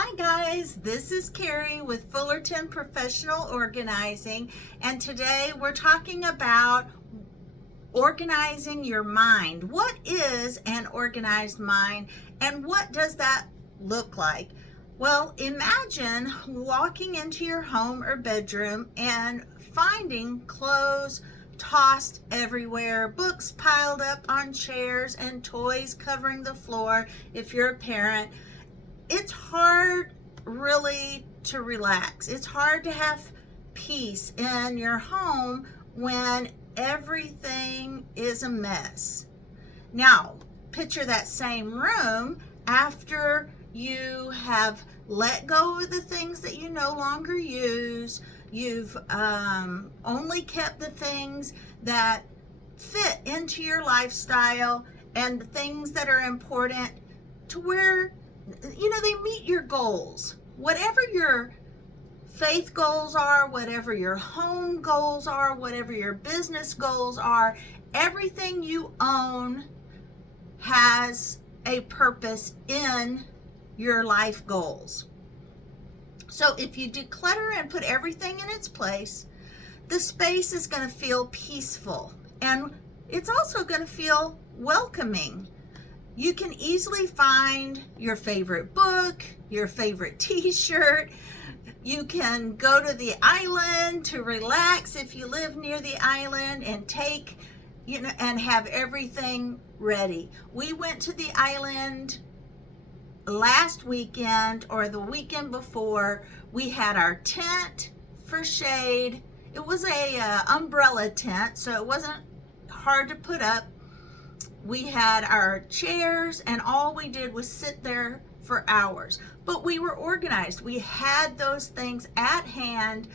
Hi guys, this is Carrie with Fullerton Professional Organizing, and today we're talking about organizing your mind. What is an organized mind and what does that look like? Well, imagine walking into your home or bedroom and finding clothes tossed everywhere, books piled up on chairs, and toys covering the floor if you're a parent. It's hard really to relax. It's hard to have peace in your home when everything is a mess. Now, picture that same room after you have let go of the things that you no longer use. You've only kept the things that fit into your lifestyle and the things that are important to where they meet your goals. Whatever your faith goals are, whatever your home goals are, whatever your business goals are, everything you own has a purpose in your life goals. So if you declutter and put everything in its place, the space is going to feel peaceful, and it's also going to feel welcoming. You can easily find your favorite book, your favorite t-shirt. You can go to the island to relax if you live near the island and and have everything ready. We went to the island last weekend or the weekend before. We had our tent for shade. It was a umbrella tent, so it wasn't hard to put up. We had our chairs and all we did was sit there for hours, but we were organized. We had those things at hand,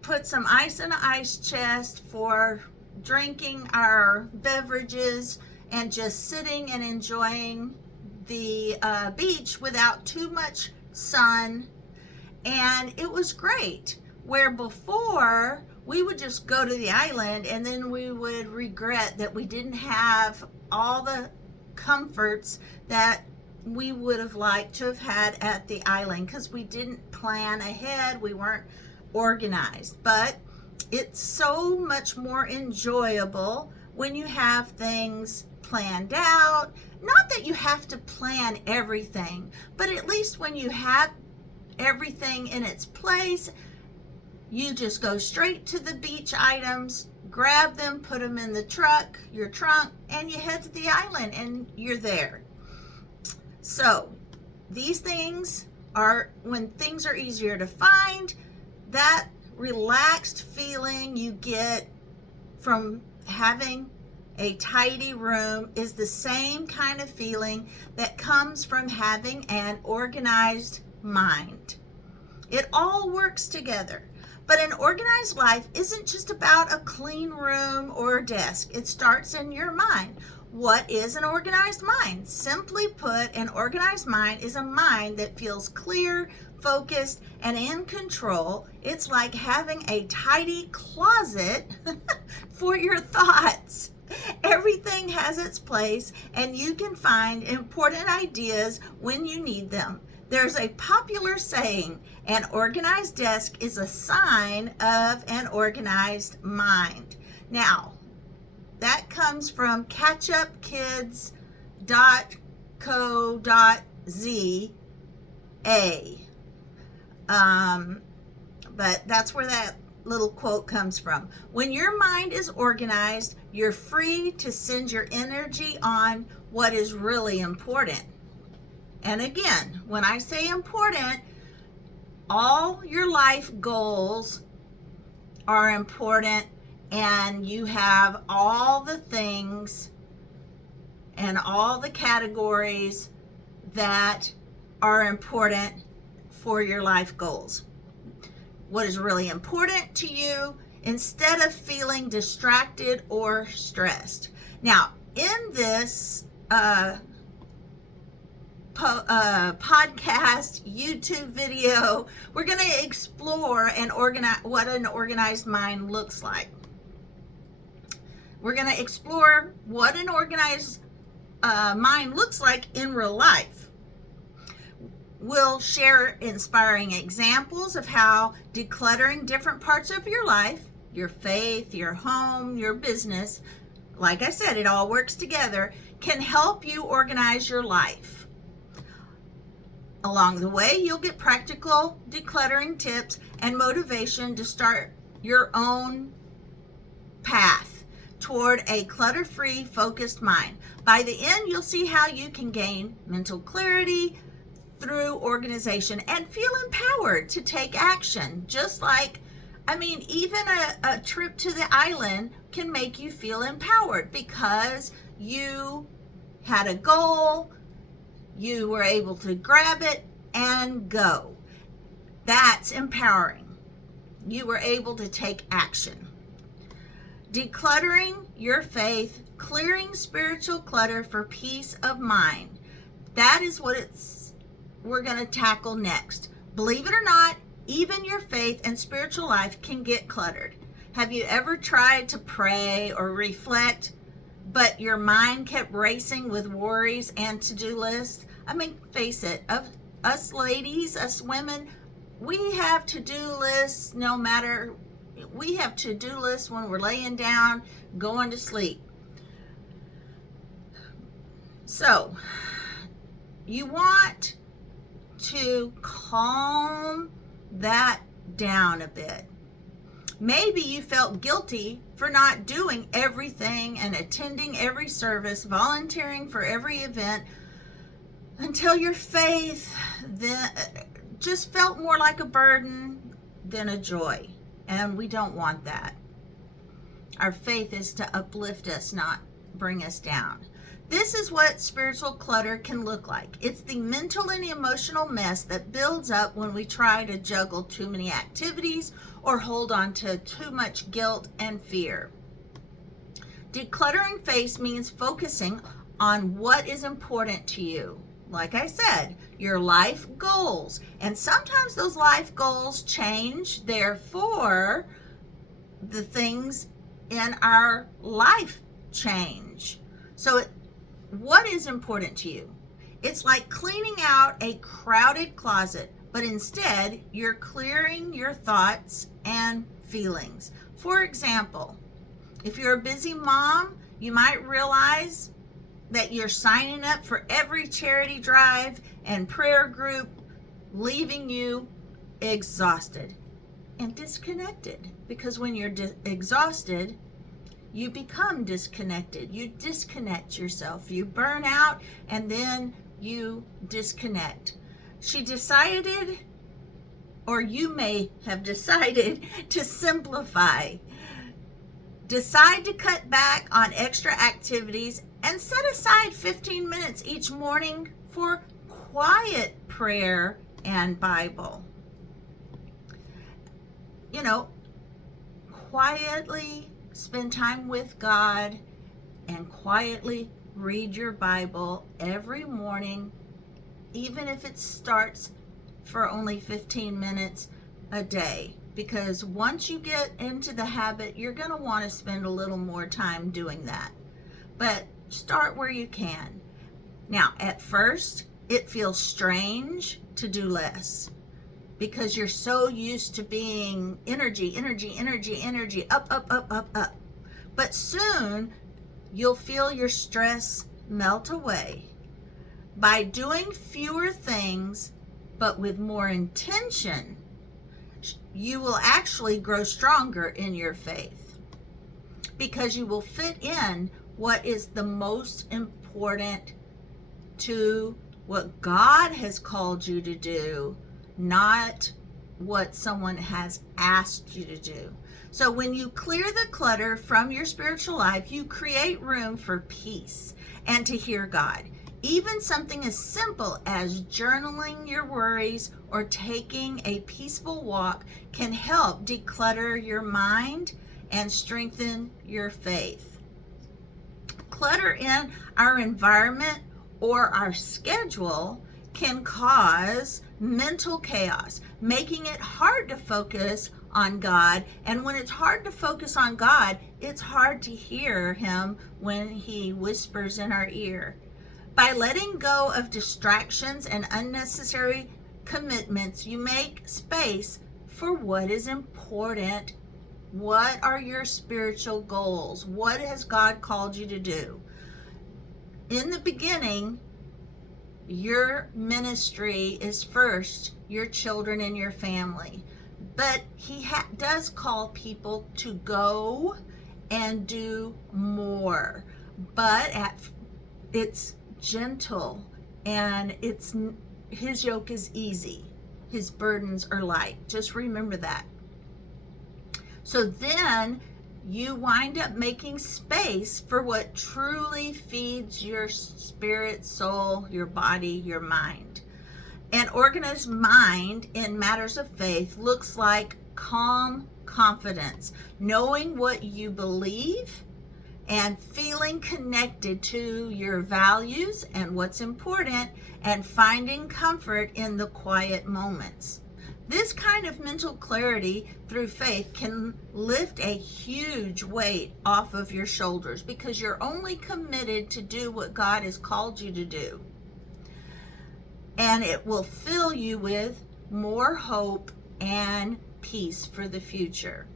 put some ice in an ice chest for drinking our beverages and just sitting and enjoying the beach without too much sun. And it was great. Where before we would just go to the island and then we would regret that we didn't have all the comforts that we would have liked to have had at the island because we didn't plan ahead. We weren't organized. But it's so much more enjoyable when you have things planned out. Not that you have to plan everything, but at least when you have everything in its place, you just go straight to the beach items, grab them, put them in the truck, your trunk, and you head to the island and you're there. So these things are, when things are easier to find, that relaxed feeling you get from having a tidy room is the same kind of feeling that comes from having an organized mind. It all works together. But an organized life isn't just about a clean room or desk. It starts in your mind. What is an organized mind? Simply put, an organized mind is a mind that feels clear, focused, and in control. It's like having a tidy closet for your thoughts. Everything has its place, and you can find important ideas when you need them. There's a popular saying, an organized desk is a sign of an organized mind. Now, that comes from catchupkids.co.za. But that's where that little quote comes from. When your mind is organized, you're free to send your energy on what is really important. And again, when I say important, all your life goals are important, and you have all the things and all the categories that are important for your life goals. What is really important to you, instead of feeling distracted or stressed. Now, in this podcast, YouTube video, we're going to explore what an organized mind looks like. We're going to explore what an organized mind looks like in real life. We'll share inspiring examples of how decluttering different parts of your life, your faith, your home, your business, like I said, it all works together, can help you organize your life. Along the way, you'll get practical decluttering tips and motivation to start your own path toward a clutter-free, focused mind. By the end, you'll see how you can gain mental clarity through organization and feel empowered to take action. Just like, even a trip to the island can make you feel empowered because you had a goal, you were able to grab it and go. That's empowering. You were able to take action. Decluttering your faith, clearing spiritual clutter for peace of mind. That is what we're going to tackle next. Believe it or not, even your faith and spiritual life can get cluttered. Have you ever tried to pray or reflect, but your mind kept racing with worries and to-do lists? Face it, us ladies, us women, we have to-do lists we have to-do lists when we're laying down, going to sleep. So, you want to calm that down a bit. Maybe you felt guilty for not doing everything and attending every service, volunteering for every event, until your faith then just felt more like a burden than a joy. And we don't want that. Our faith is to uplift us, not bring us down. This is what spiritual clutter can look like. It's the mental and emotional mess that builds up when we try to juggle too many activities or hold on to too much guilt and fear. Decluttering faith means focusing on what is important to you. Like I said, your life goals. And sometimes those life goals change. Therefore, the things in our life change. So what is important to you? It's like cleaning out a crowded closet, but instead you're clearing your thoughts and feelings. For example, if you're a busy mom, you might realize that you're signing up for every charity drive and prayer group, leaving you exhausted and disconnected. Because when you're exhausted, you become disconnected. You disconnect yourself. You burn out and then you disconnect. She decided, or you may have decided, to simplify. Decide to cut back on extra activities and set aside 15 minutes each morning for quiet prayer and Bible. Quietly spend time with God and quietly read your Bible every morning, even if it starts for only 15 minutes a day. Because once you get into the habit, you're going to want to spend a little more time doing that. But start where you can. Now, at first, it feels strange to do less because you're so used to being energy, up. But soon, you'll feel your stress melt away. By doing fewer things, but with more intention, you will actually grow stronger in your faith because you will fit in what is the most important to what God has called you to do, not what someone has asked you to do. So when you clear the clutter from your spiritual life, you create room for peace and to hear God. Even something as simple as journaling your worries or taking a peaceful walk can help declutter your mind and strengthen your faith. Clutter in our environment or our schedule can cause mental chaos, making it hard to focus on God. And when it's hard to focus on God, it's hard to hear Him when He whispers in our ear. By letting go of distractions and unnecessary commitments, you make space for what is important. What are your spiritual goals? What has God called you to do? In the beginning, your ministry is first, your children and your family. But he does call people to go and do more. But it's gentle, and his yoke is easy. His burdens are light. Just remember that. So then you wind up making space for what truly feeds your spirit, soul, your body, your mind. An organized mind in matters of faith looks like calm confidence, knowing what you believe and feeling connected to your values and what's important, and finding comfort in the quiet moments. This kind of mental clarity through faith can lift a huge weight off of your shoulders, because you're only committed to do what God has called you to do. And it will fill you with more hope and peace for the future.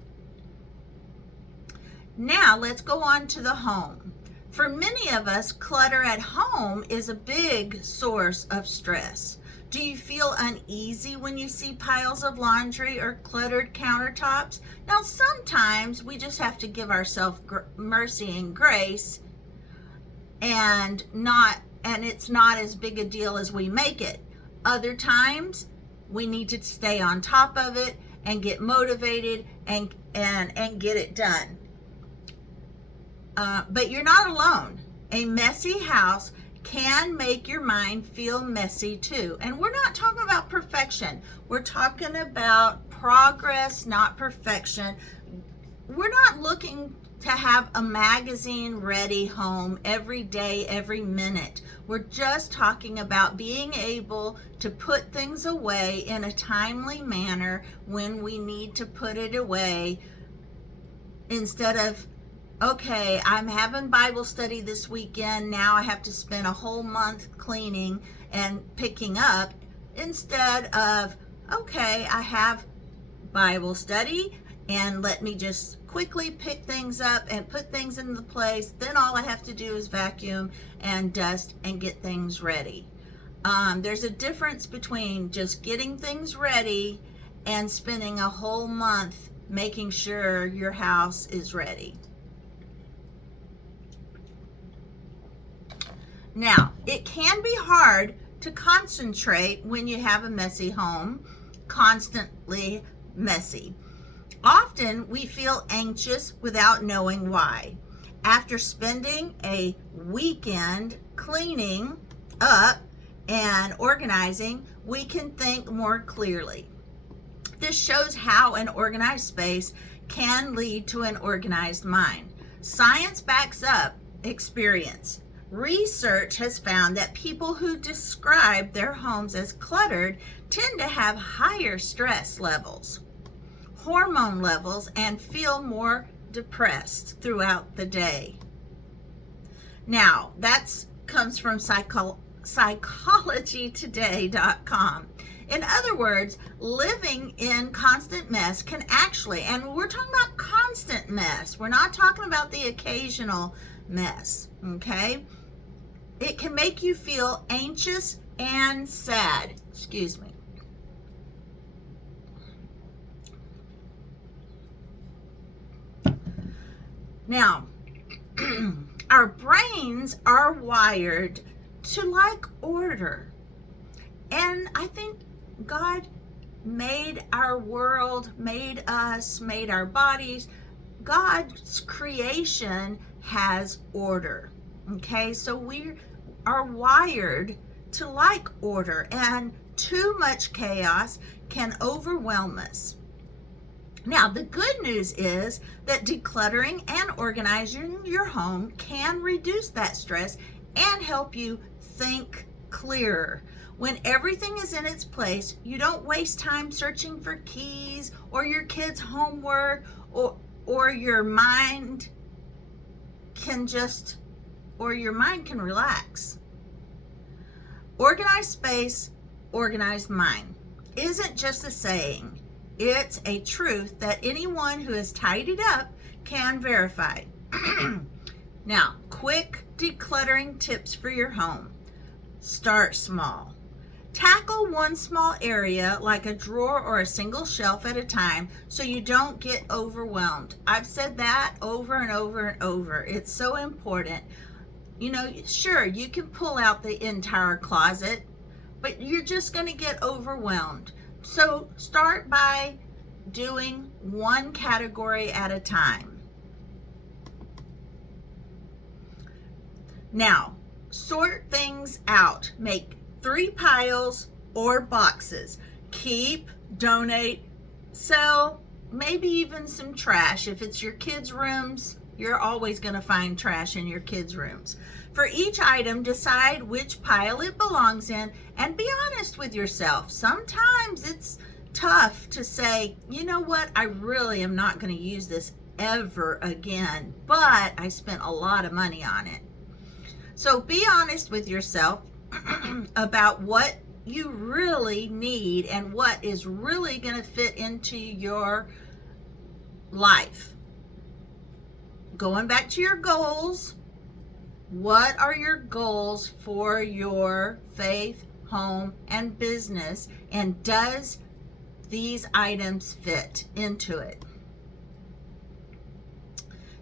Now let's go on to the home. For many of us, clutter at home is a big source of stress. Do you feel uneasy when you see piles of laundry or cluttered countertops? Now, sometimes we just have to give ourselves mercy and grace, and it's not as big a deal as we make it. Other times, we need to stay on top of it and get motivated and get it done. But you're not alone. A messy house can make your mind feel messy too. And we're not talking about perfection. We're talking about progress, not perfection. We're not looking to have a magazine ready home every day, every minute. We're just talking about being able to put things away in a timely manner when we need to put it away, instead of, okay, I'm having Bible study this weekend, now I have to spend a whole month cleaning and picking up, instead of, okay, I have Bible study, and let me just quickly pick things up and put things in the place. Then all I have to do is vacuum and dust and get things ready. There's a difference between just getting things ready and spending a whole month making sure your house is ready. Now, it can be hard to concentrate when you have a messy home, constantly messy. Often we feel anxious without knowing why. After spending a weekend cleaning up and organizing, we can think more clearly. This shows how an organized space can lead to an organized mind. Science backs up experience. Research has found that people who describe their homes as cluttered tend to have higher stress levels, hormone levels, and feel more depressed throughout the day. Now, that comes from psychologytoday.com. In other words, living in constant mess can actually, and we're talking about constant mess, we're not talking about the occasional mess, okay? It can make you feel anxious and sad. Excuse me. Now, our brains are wired to like order. And I think God made our world, made us, made our bodies. God's creation has order. Okay, so we are wired to like order, and too much chaos can overwhelm us. Now, the good news is that decluttering and organizing your home can reduce that stress and help you think clearer. When everything is in its place, you don't waste time searching for keys or your kids' homework, or your mind can relax. Organized space, organized mind isn't just a saying. It's a truth that anyone who has tidied up can verify. Now, quick decluttering tips for your home. Start small. Tackle one small area like a drawer or a single shelf at a time so you don't get overwhelmed. I've said that over and over and over. It's so important. You know, sure, you can pull out the entire closet, but you're just going to get overwhelmed. So start by doing one category at a time. Now, sort things out. Make 3 piles or boxes. Keep, donate, sell, maybe even some trash. If it's your kids' rooms, you're always going to find trash in your kids' rooms. For each item, decide which pile it belongs in and be honest with yourself. Sometimes it's tough to say, you know what, I really am not going to use this ever again, but I spent a lot of money on it. So be honest with yourself about what you really need and what is really going to fit into your life. Going back to your goals, what are your goals for your faith, home, and business? And does these items fit into it?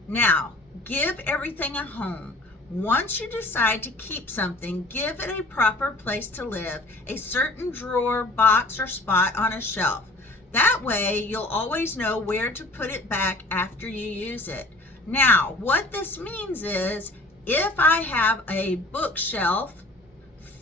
Now, give everything a home. Once you decide to keep something, give it a proper place to live, a certain drawer, box, or spot on a shelf. That way, you'll always know where to put it back after you use it. Now, what this means is, if I have a bookshelf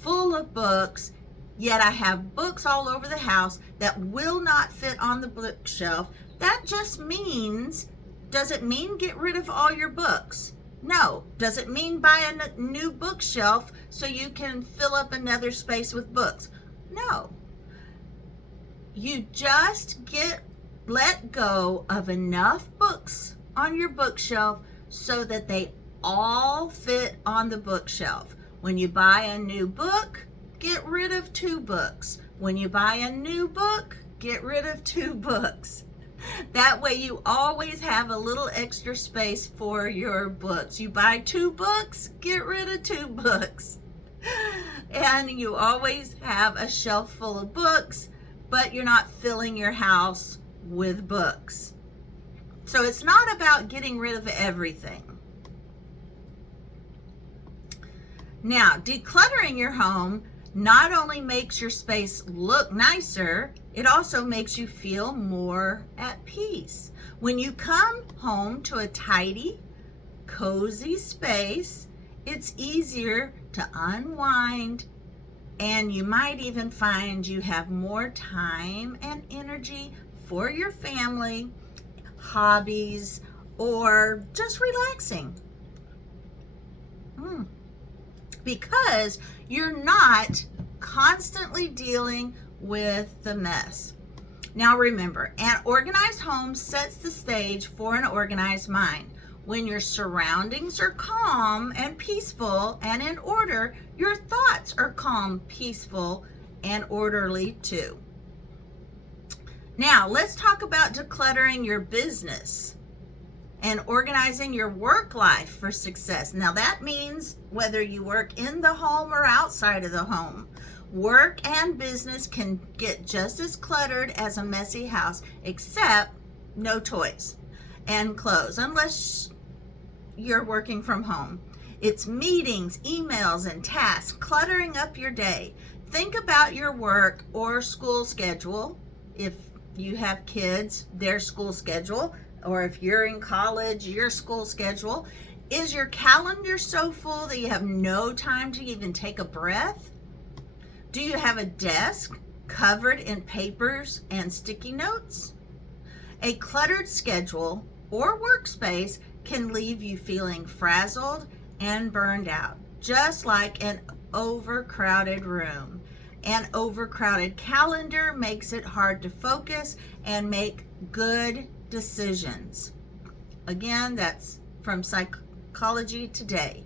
full of books, yet I have books all over the house that will not fit on the bookshelf, that just means, does it mean get rid of all your books? No. Does it mean buy a new bookshelf so you can fill up another space with books? No. You just let go of enough books on your bookshelf so that they all fit on the bookshelf. When you buy a new book, get rid of 2 books. When you buy a new book, get rid of 2 books. That way you always have a little extra space for your books. You buy 2 books, get rid of 2 books. And you always have a shelf full of books, but you're not filling your house with books. So it's not about getting rid of everything. Now, decluttering your home not only makes your space look nicer, it also makes you feel more at peace. When you come home to a tidy, cozy space, it's easier to unwind, and you might even find you have more time and energy for your family, hobbies, or just relaxing. Because you're not constantly dealing with the mess. Now remember, an organized home sets the stage for an organized mind. When your surroundings are calm and peaceful and in order, your thoughts are calm, peaceful, and orderly too. Now let's talk about decluttering your business and organizing your work life for success. Now that means whether you work in the home or outside of the home. Work and business can get just as cluttered as a messy house, except no toys and clothes, unless you're working from home. It's meetings, emails, and tasks cluttering up your day. Think about your work or school schedule. If you have kids, their school schedule, or if you're in college, your school schedule. Is your calendar so full that you have no time to even take a breath? Do you have a desk covered in papers and sticky notes? A cluttered schedule or workspace can leave you feeling frazzled and burned out, just like an overcrowded room. An overcrowded calendar makes it hard to focus and make good decisions. Again, that's from Psychology Today.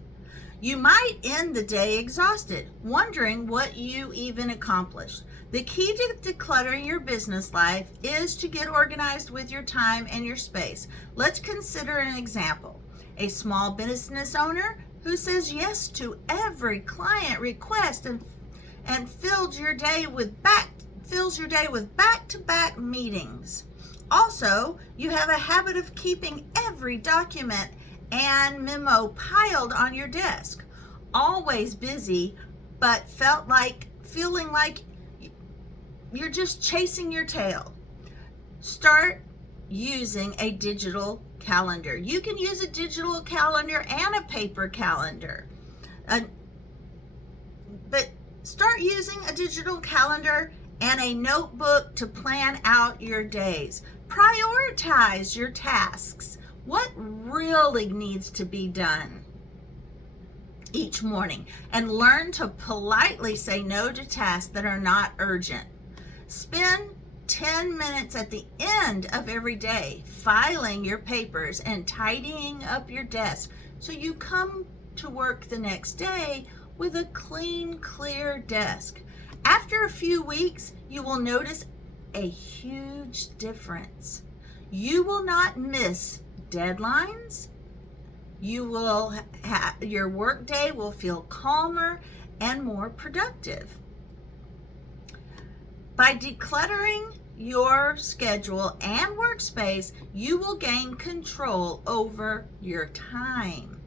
You might end the day exhausted, wondering what you even accomplished. The key to decluttering your business life is to get organized with your time and your space. Let's consider an example. A small business owner who says yes to every client request and fills your day with back-to-back meetings. Also, you have a habit of keeping every document and memo piled on your desk. Always busy, but feeling like you're just chasing your tail. Start using a digital calendar. You can use a digital calendar and a paper calendar. But start using a digital calendar and a notebook to plan out your days. Prioritize your tasks. What really needs to be done each morning, and learn to politely say no to tasks that are not urgent. Spend 10 minutes at the end of every day filing your papers and tidying up your desk so you come to work the next day with a clean, clear desk. After a few weeks, you will notice a huge difference. You will not miss deadlines. Your work day will feel calmer and more productive. By decluttering your schedule and workspace, you will gain control over your time.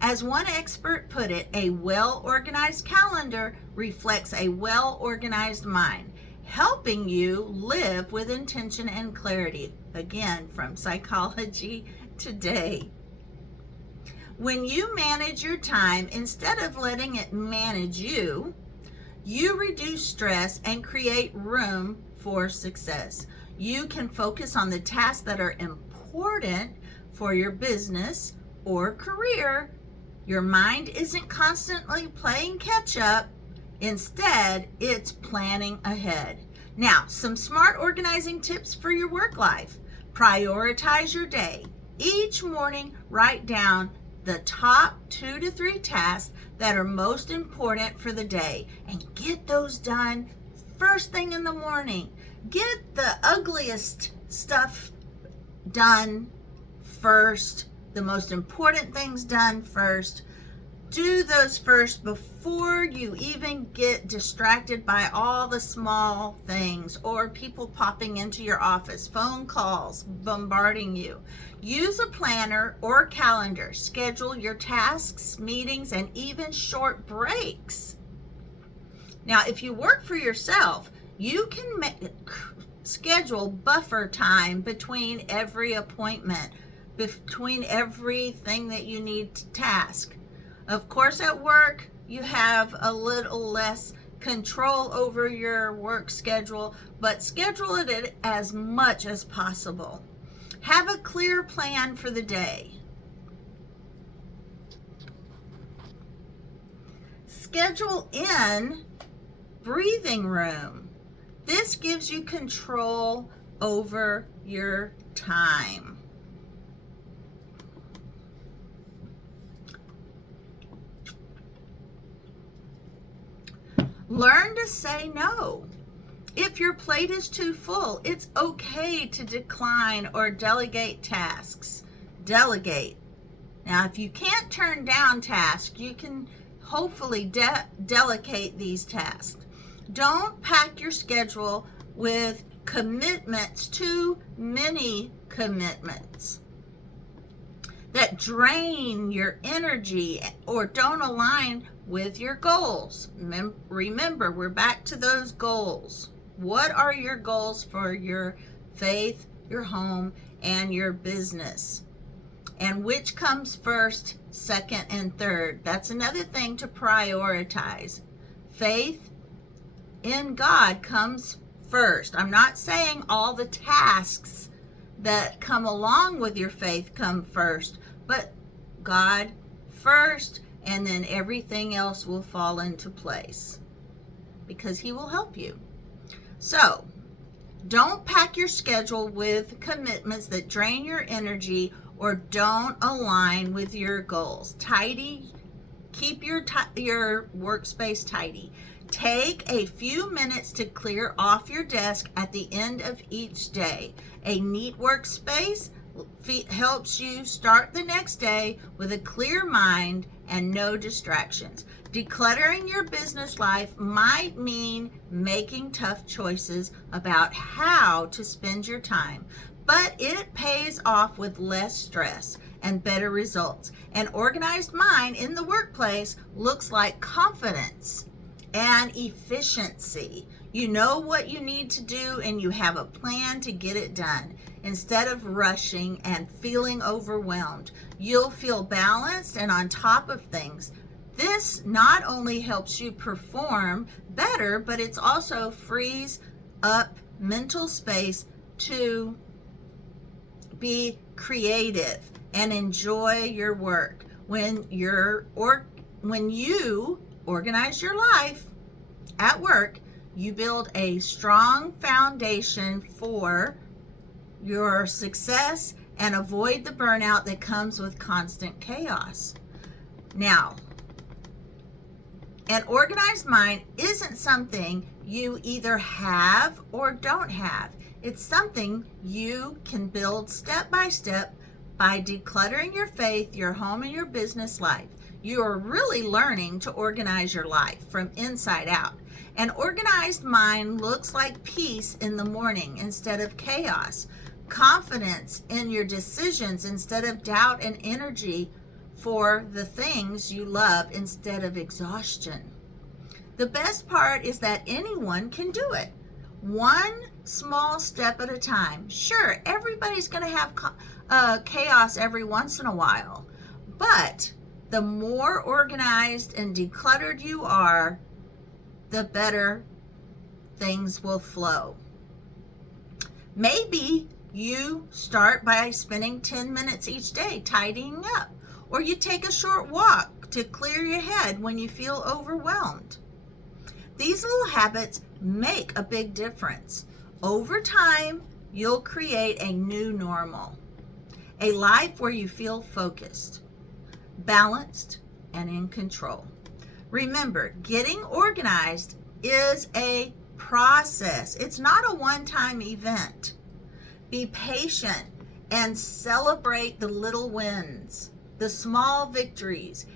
As one expert put it, a well-organized calendar reflects a well-organized mind, helping you live with intention and clarity. Again, from Psychology Today. When you manage your time instead of letting it manage you, you reduce stress and create room for success. You can focus on the tasks that are important for your business or career. Your mind isn't constantly playing catch up. Instead, it's planning ahead. Now, some smart organizing tips for your work life. Prioritize your day. Each morning, write down the top 2 to 3 tasks that are most important for the day and get those done first thing in the morning. Get the ugliest stuff done first, the most important things done first. Do those first before you even get distracted by all the small things or people popping into your office, phone calls bombarding you. Use a planner or calendar. Schedule your tasks, meetings, and even short breaks. Now, if you work for yourself, you can schedule buffer time between every appointment, between everything that you need to task. Of course, at work, you have a little less control over your work schedule, but schedule it as much as possible. Have a clear plan for the day. Schedule in breathing room. This gives you control over your time. Learn to say no. If your plate is too full, it's okay to decline or delegate tasks. Delegate. Now, if you can't turn down tasks, you can hopefully delegate these tasks. Don't pack your schedule with commitments, too many commitments that drain your energy or don't align with your goals. Remember, we're back to those goals. What are your goals for your faith, your home, and your business? And which comes first, second, and third? That's another thing to prioritize. Faith in God comes first. I'm not saying all the tasks that come along with your faith come first, but God first, and then everything else will fall into place because He will help you. So, don't pack your schedule with commitments that drain your energy or don't align with your goals. Tidy Keep your workspace tidy. Take a few minutes to clear off your desk at the end of each day. A neat workspace helps you start the next day with a clear mind and no distractions. Decluttering your business life might mean making tough choices about how to spend your time, but it pays off with less stress and better results. An organized mind in the workplace looks like confidence and efficiency. You know what you need to do and you have a plan to get it done. Instead of rushing and feeling overwhelmed, you'll feel balanced and on top of things. This not only helps you perform better, but it's also frees up mental space to be creative and enjoy your work. When you organize your life at work, you build a strong foundation for your success and avoid the burnout that comes with constant chaos. Now, an organized mind isn't something you either have or don't have. It's something you can build step by step by decluttering your faith, your home, and your business life. You are really learning to organize your life from inside out. An organized mind looks like peace in the morning instead of chaos, confidence in your decisions instead of doubt, and energy for the things you love instead of exhaustion. The best part is that anyone can do it. One small step at a time. Sure, everybody's going to have chaos every once in a while, but the more organized and decluttered you are, the better things will flow. Maybe you start by spending 10 minutes each day tidying up, or you take a short walk to clear your head when you feel overwhelmed. These little habits make a big difference. Over time, you'll create a new normal, a life where you feel focused, balanced, and in control. Remember, getting organized is a process. It's not a one-time event. Be patient and celebrate the little wins, the small victories.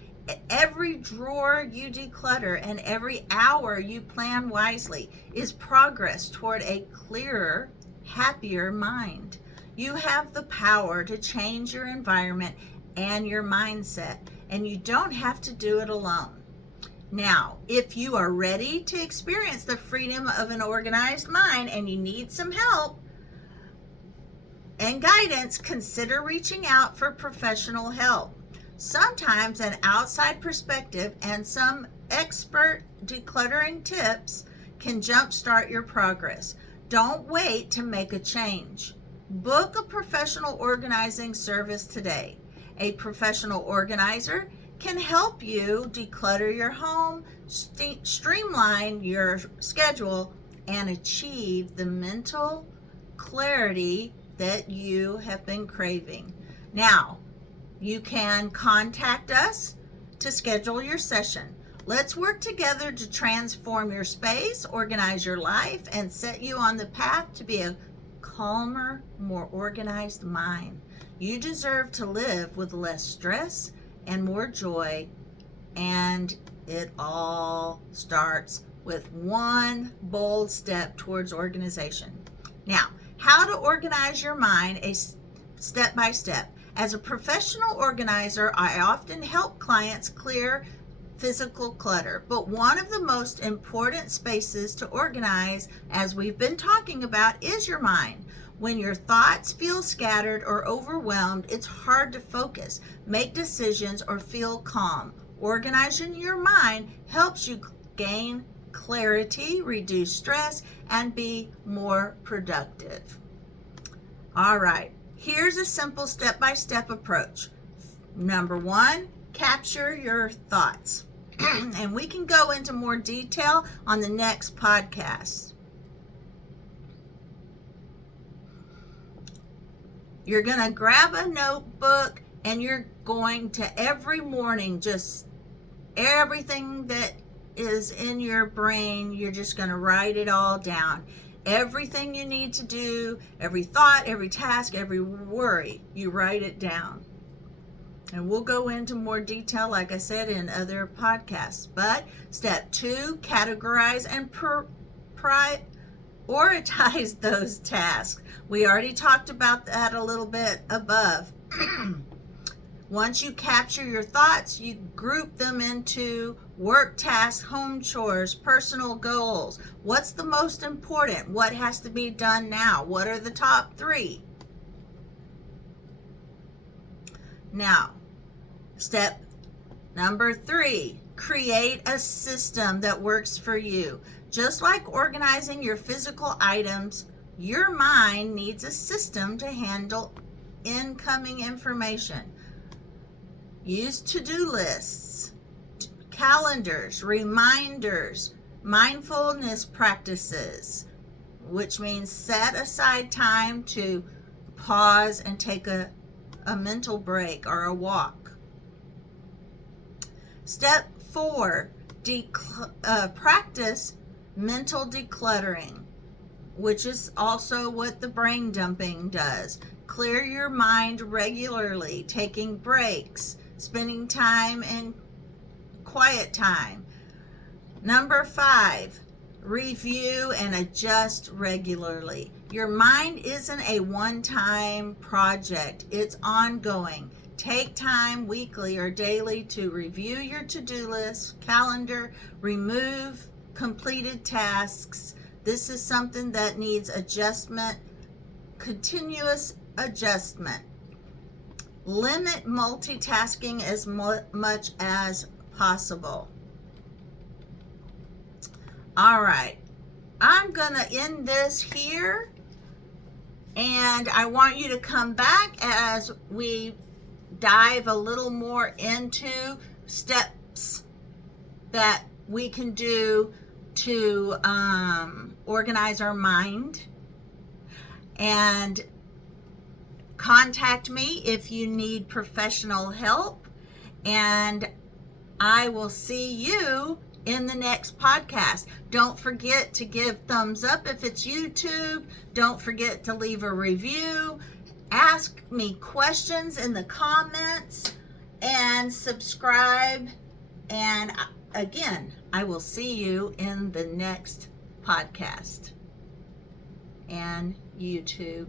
Every drawer you declutter and every hour you plan wisely is progress toward a clearer, happier mind. You have the power to change your environment and your mindset, and you don't have to do it alone. Now, if you are ready to experience the freedom of an organized mind and you need some help and guidance, consider reaching out for professional help. Sometimes an outside perspective and some expert decluttering tips can jumpstart your progress. Don't wait to make a change. Book a professional organizing service today. A professional organizer can help you declutter your home, streamline your schedule, and achieve the mental clarity that you have been craving. Now, you can contact us to schedule your session. Let's work together to transform your space, organize your life, and set you on the path to be a calmer, more organized mind. You deserve to live with less stress and more joy, and it all starts with one bold step towards organization. Now, how to organize your mind, a step by step. As a professional organizer, I often help clients clear physical clutter, but one of the most important spaces to organize, as we've been talking about, is your mind. When your thoughts feel scattered or overwhelmed, it's hard to focus, make decisions, or feel calm. Organizing your mind helps you gain clarity, reduce stress, and be more productive. All right. Here's a simple step-by-step approach. Number one, capture your thoughts. And we can go into more detail on the next podcast. You're going to grab a notebook and you're going to every morning just everything that is in your brain, you're just going to write it all down. Everything you need to do, every thought, every task, every worry, you write it down. And we'll go into more detail, like I said, in other podcasts. But step 2, categorize and prioritize those tasks. We already talked about that a little bit above. Once you capture your thoughts, you group them into work tasks, home chores, personal goals. What's the most important? What has to be done now? What are the top 3? Now, step number 3, create a system that works for you. Just like organizing your physical items, your mind needs a system to handle incoming information. Use to-do lists, calendars, reminders, mindfulness practices, which means set aside time to pause and take a mental break or a walk. Step 4, practice mental decluttering, which is also what the brain dumping does. Clear your mind regularly, taking breaks, spending time in quiet time. Number 5, review and adjust regularly. Your mind isn't a one-time project. It's ongoing. Take time weekly or daily to review your to-do list, calendar, remove completed tasks. This is something that needs adjustment, continuous adjustment. Limit multitasking as much as possible. All right, I'm going to end this here, and I want you to come back as we dive a little more into steps that we can do to organize our mind. And contact me if you need professional help, and I will see you in the next podcast. Don't forget to give thumbs up if it's YouTube. Don't forget to leave a review. Ask me questions in the comments and subscribe. And again, I will see you in the next podcast and YouTube.